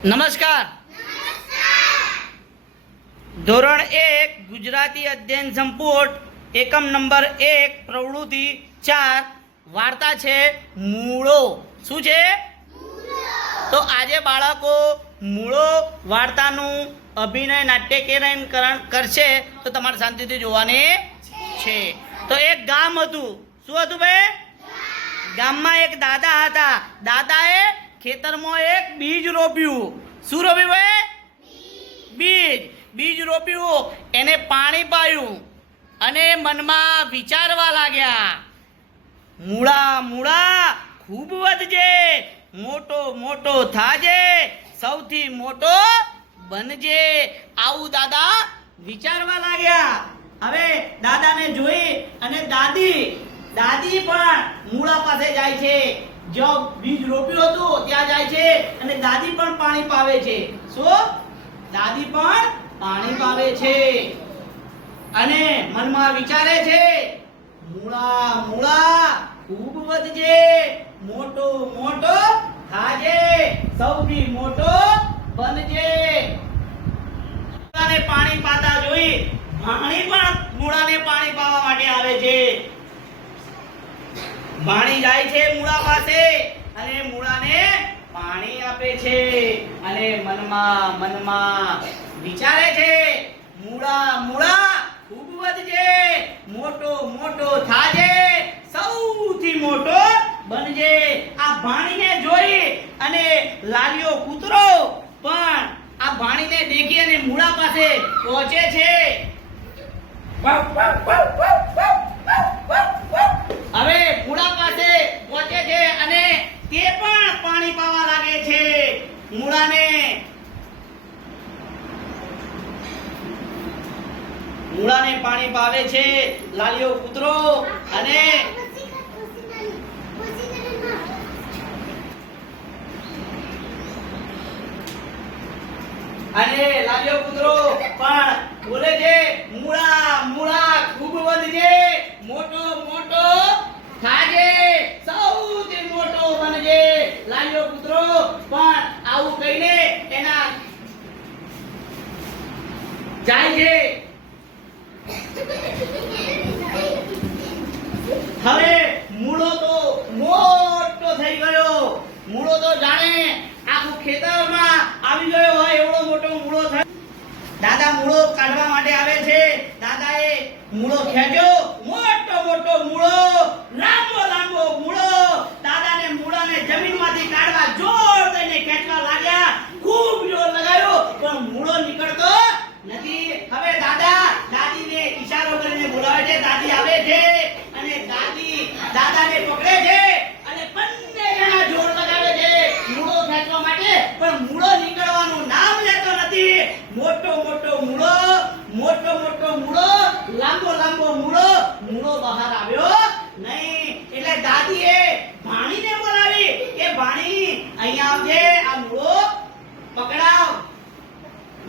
નમસ્કાર. ધોરણ 1 ગુજરાતી અધ્યયન સંપુટ એકમ નંબર 1 પ્રવૃત્તિ 4 વાર્તા છે મૂળો. શું છે? તો આજે બાળકો મૂળો વાર્તાનું અભિનય નાટ્યકરણ કરશે તો તમારે શાંતિથી જોવાની છે. તો એક ગામ હતું. શું હતું ભાઈ? ગામમાં એક દાદા હતા. દાદાએ ખેતરમાં એક બીજ રોપ્યું. શું રોપ્યું ભાઈ? બીજ રોપ્યું. એને પાણી પાયું અને મનમાં વિચારવા લાગ્યા, મૂળા ખૂબ વધજે, મોટો થાજે, સૌથી મોટો બનજે. આવું દાદા વિચારવા લાગ્યા. હવે દાદાને જોઈ અને દાદી પણ મૂળા પાસે જાય છે. જો બીજ રોપ્યું હતું ત્યાં જાય છે અને દાદી પણ પાણી પાવે છે. શું? દાદી પણ પાણી પાવે છે અને મનમાં વિચારે છે, મૂળા ખૂબ વધજે, મોટો થાજે, સૌથી મોટો બનજે. મૂળાને પાણી પાતા જોઈ ભાણી પણ મૂળાને પાણી પાવા માટે આવે છે. ભાણી જાય છે મૂળા પાસે અને મૂળાને પાણી આપે છે અને મનમાં વિચારે છે, મૂળા ખૂબ વધજે, મોટો થાજે, સૌથી મોટો બનજે. આ ભાણીને જોઈ અને લાલિયો કૂતરો પણ આ ભાણીને દેખી અને મૂળા પાસે પહોંચે છે. હવે મૂળા પાસે પહોંચે છે અને તે પણ પાણી પાવા લાગે છે. મૂળાને પાણી પાવે છે લાલિયો કૂતરો અને લાલિયો કૂતરો પણ બોલે છે, મૂળા ખૂબ વધજે, મોટો થાજે, સૌથી મોટો બનજે. લાલિયો કૂતરો પણ આવું કહીને એના જાય છે. હવે મૂળો તો મોટો થઈ ગયો. મૂળો તો જાણે આખું ખેતરમાં આવી ગયો હોય એવડો મોટો મૂળો થયો. દાદા મૂળો કાઢવા માટે આવે છે. દાદાએ મૂળો ખેંચ્યો. મોટો મૂળો, લાંબો મૂળો. દાદાને મૂળાને જમીનમાંથી કાઢવા જોર દઈને ખેંચવા લાગ્યા. ખૂબ જોર લગાવ્યો પણ મૂળો નીકળતો નથી. હવે દાદીને ઈશારો કરીને બોલાવે છે. દાદી આવે છે અને દાદાને પકડે છે અને બંને જણા જોર લગાવે છે મૂળો ખેંચવા માટે પણ મૂળો નીકળવાનું નામ લેતો નથી. મોટો મૂળો, લાંબો મૂળો બહાર આવ્યો નહીં. એટલે દાદીએ ભાણીને બોલાવી કે ભાણી અહીંયા આવજે, આ મૂળો પકડાવ.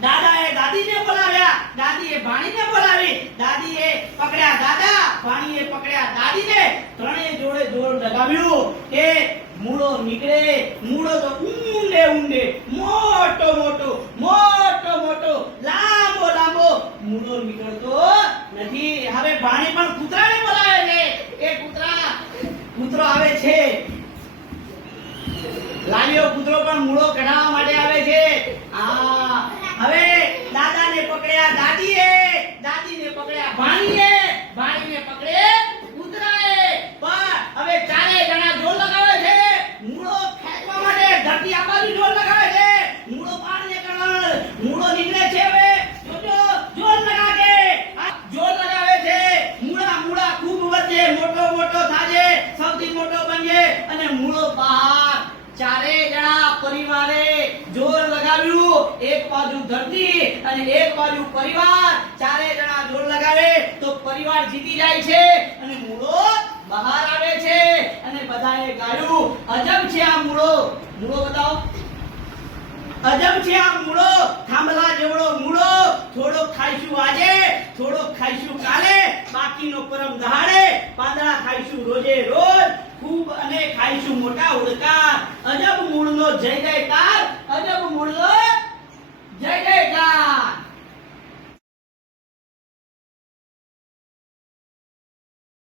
દાદાએ દાદીને બોલાવ્યા. દાદીએ ભાણીને બોલાવી. દાદીએ પકડ્યા દાદા, ભાણીએ પકડ્યા દાદીને. ત્રણેય જોડે જોર લગાવ્યું કે મૂળો નીકળે. મૂળો તો ઊંડે મોટો લાંબો મૂળો નીકળતો નથી. હવે ભાણી પણ કૂતરાને બોલાવે છે. એ કૂતરો આવે છે. લાલિયો કૂતરો પણ મૂળો કઢાવવા માટે આવે છે. હવે દાદાને પકડ્યા દાદીને પકડ્યા ભાણીને પકડે કૂતરાએ. પણ હવે ચારે જણા જોર લગાવે છે મૂળો ખેંચવા માટે. ધરતી આ બાજુ જોર લગાવે છે મૂળો બહાર નીકળવાનો. મૂળો નીકળે છે. હવે જોજો જોર લગાવે છે. મૂળા ખૂબ વધે, મોટો થાજે, સૌથી મોટો બનજે અને મૂળો બહાર. ચારે જણા પરિવારે જોર લગાવ્યું. એક બાજુ ધરતી અને એક બાજુ પરિવાર. ચારે જણા જોર લગાવે તો પરિવાર જીતી જાય છે અને મૂળો બહાર આવે છે. અને બધાએ ગાયું, અજબ છે આ મૂળો બતાવો. અજબ છે આ મૂળો, થાંભલા જેવડો મૂળો. થોડો ખાઈશું આજે, થોડો ખાઈશું કાલે, બાકીનો પરમ દહાડે. પાંદડા ખાઈશું રોજે રોજ, ખૂબ અને ખાઈશું મોટા ઉડકા. અજબ મૂળનો જય જય